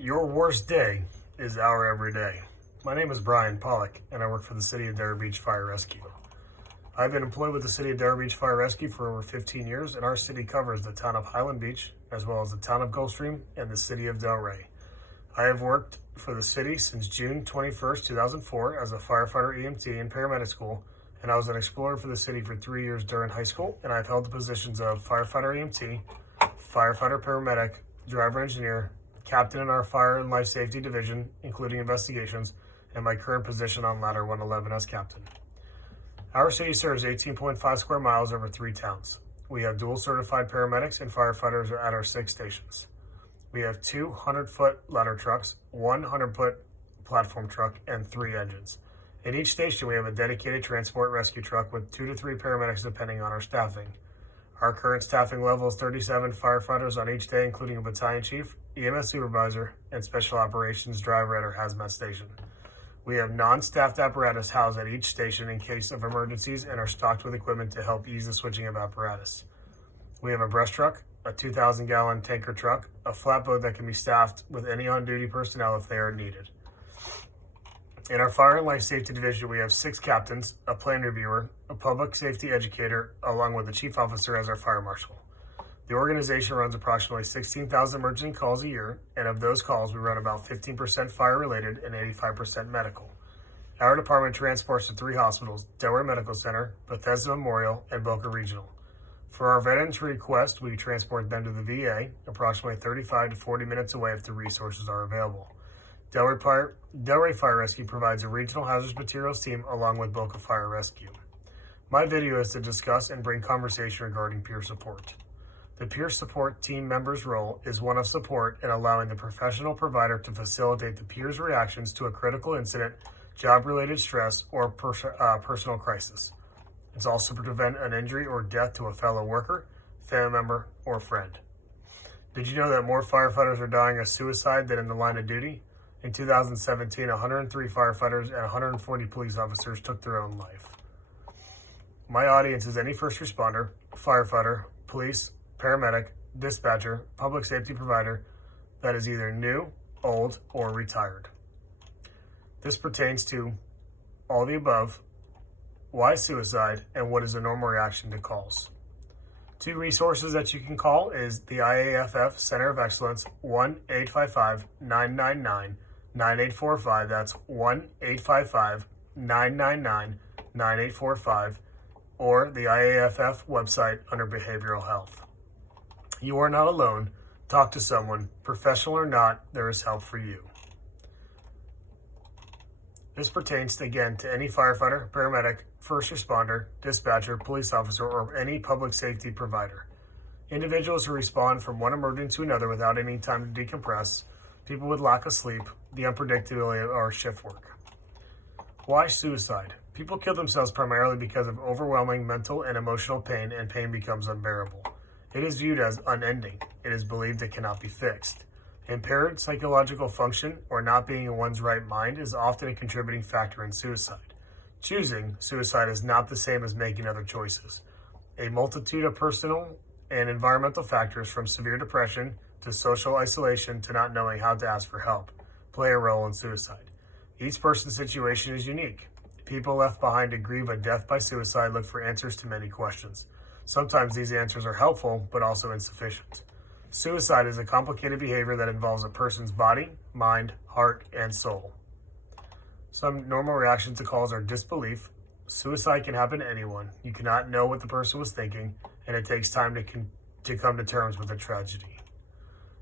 Your worst day is our every day. My name is Brian Pollock, and I work for the City of Delray Beach Fire Rescue. I've been employed with the City of Delray Beach Fire Rescue for over 15 years, and our city covers the town of Highland Beach, as well as the town of Gulfstream and the city of Delray. I have worked for the city since June 21st, 2004 as a firefighter, EMT, and paramedic school, and I was an explorer for the city for 3 years during high school, and I've held the positions of firefighter, EMT, firefighter, paramedic, driver, engineer, captain in our fire and life safety division, including investigations, and my current position on ladder 111 as captain. Our city serves 18.5 square miles over 3 towns. We have dual certified paramedics and firefighters at our 6 stations. We have 2 100-foot ladder trucks, 1 100-foot platform truck, and 3 engines. In each station, we have a dedicated transport rescue truck with 2 to 3 paramedics depending on our staffing. Our current staffing level is 37 firefighters on each day, including a battalion chief, EMS supervisor, and special operations driver at our hazmat station. We have non-staffed apparatus housed at each station in case of emergencies and are stocked with equipment to help ease the switching of apparatus. We have a breast truck, a 2,000-gallon tanker truck, a flatboat that can be staffed with any on-duty personnel if they are needed. In our fire and life safety division, we have 6 captains, a plan reviewer, a public safety educator, along with the chief officer as our fire marshal. The organization runs approximately 16,000 emergency calls a year, and of those calls, we run about 15% fire-related and 85% medical. Our department transports to 3 hospitals: Delray Medical Center, Bethesda Memorial, and Boca Regional. For our veterans request, we transport them to the VA, approximately 35 to 40 minutes away if the resources are available. Delray Fire Rescue provides a regional hazardous materials team along with Boca Fire Rescue. My video is to discuss and bring conversation regarding peer support. The peer support team member's role is one of support in allowing the professional provider to facilitate the peer's reactions to a critical incident, job-related stress, or personal crisis. It's also to prevent an injury or death to a fellow worker, family member, or friend. Did you know that more firefighters are dying of suicide than in the line of duty? In 2017, 103 firefighters and 140 police officers took their own life. My audience is any first responder, firefighter, police, paramedic, dispatcher, public safety provider that is either new, old, or retired. This pertains to all the above, why suicide, and what is a normal reaction to calls. 2 resources that you can call is the IAFF Center of Excellence, 1-855-999-9845. That's 1-855-999-9845, or the IAFF website under Behavioral Health. You are not alone. Talk to someone. Professional or not, there is help for you. This pertains, again, to any firefighter, paramedic, first responder, dispatcher, police officer, or any public safety provider. Individuals who respond from one emergency to another without any time to decompress, people with lack of sleep, the unpredictability of our shift work. Why suicide? People kill themselves primarily because of overwhelming mental and emotional pain, and pain becomes unbearable. It is viewed as unending. It is believed it cannot be fixed. Impaired psychological function or not being in one's right mind is often a contributing factor in suicide. Choosing suicide is not the same as making other choices. A multitude of personal and environmental factors, from severe depression to social isolation to not knowing how to ask for help, play a role in suicide. Each person's situation is unique. People left behind to grieve a death by suicide look for answers to many questions. Sometimes these answers are helpful, but also insufficient. Suicide is a complicated behavior that involves a person's body, mind, heart, and soul. Some normal reactions to calls are disbelief. Suicide can happen to anyone. You cannot know what the person was thinking, and it takes time to come to terms with the tragedy.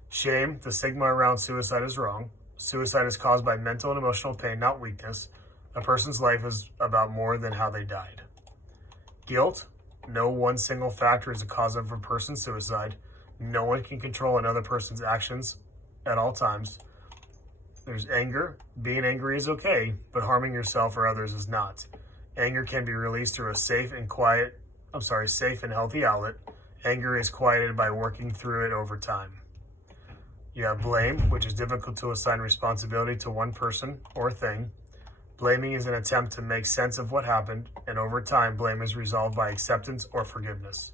Shame. The stigma around suicide is wrong. Suicide is caused by mental and emotional pain, not weakness. A person's life is about more than how they died. Guilt. No one single factor is the cause of a person's suicide. No one can control another person's actions at all times. There's anger. Being angry is okay, but harming yourself or others is not. Anger can be released through a safe and healthy outlet. Anger is quieted by working through it over time. You have blame, which is difficult to assign responsibility to one person or thing. Blaming is an attempt to make sense of what happened, and over time, blame is resolved by acceptance or forgiveness.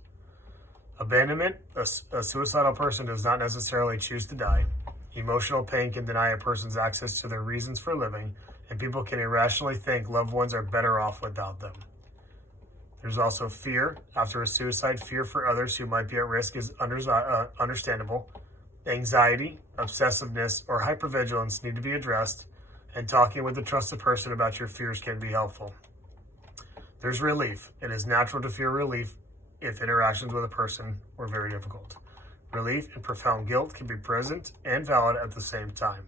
Abandonment. A suicidal person does not necessarily choose to die. Emotional pain can deny a person's access to their reasons for living, and people can irrationally think loved ones are better off without them. There's also fear. After a suicide, fear for others who might be at risk is understandable. Anxiety, obsessiveness, or hypervigilance need to be addressed, and talking with a trusted person about your fears can be helpful. There's relief. It is natural to feel relief if interactions with a person were very difficult. Relief and profound guilt can be present and valid at the same time.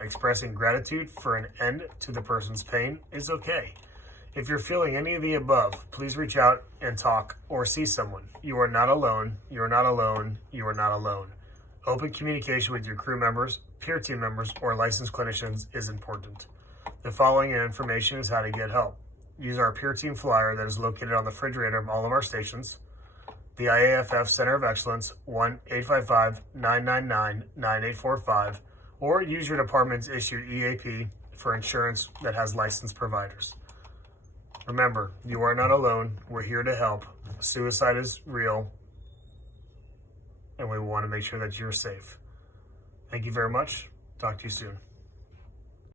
Expressing gratitude for an end to the person's pain is okay. If you're feeling any of the above, please reach out and talk or see someone. You are not alone. You are not alone. You are not alone. Open communication with your crew members, peer team members, or licensed clinicians is important. The following information is how to get help. Use our peer team flyer that is located on the refrigerator of all of our stations. The IAFF Center of Excellence, 1-855-999-9845, or use your department's issued EAP for insurance that has licensed providers. Remember, you are not alone. We're here to help. Suicide is real, and we want to make sure that you're safe. Thank you very much. Talk to you soon.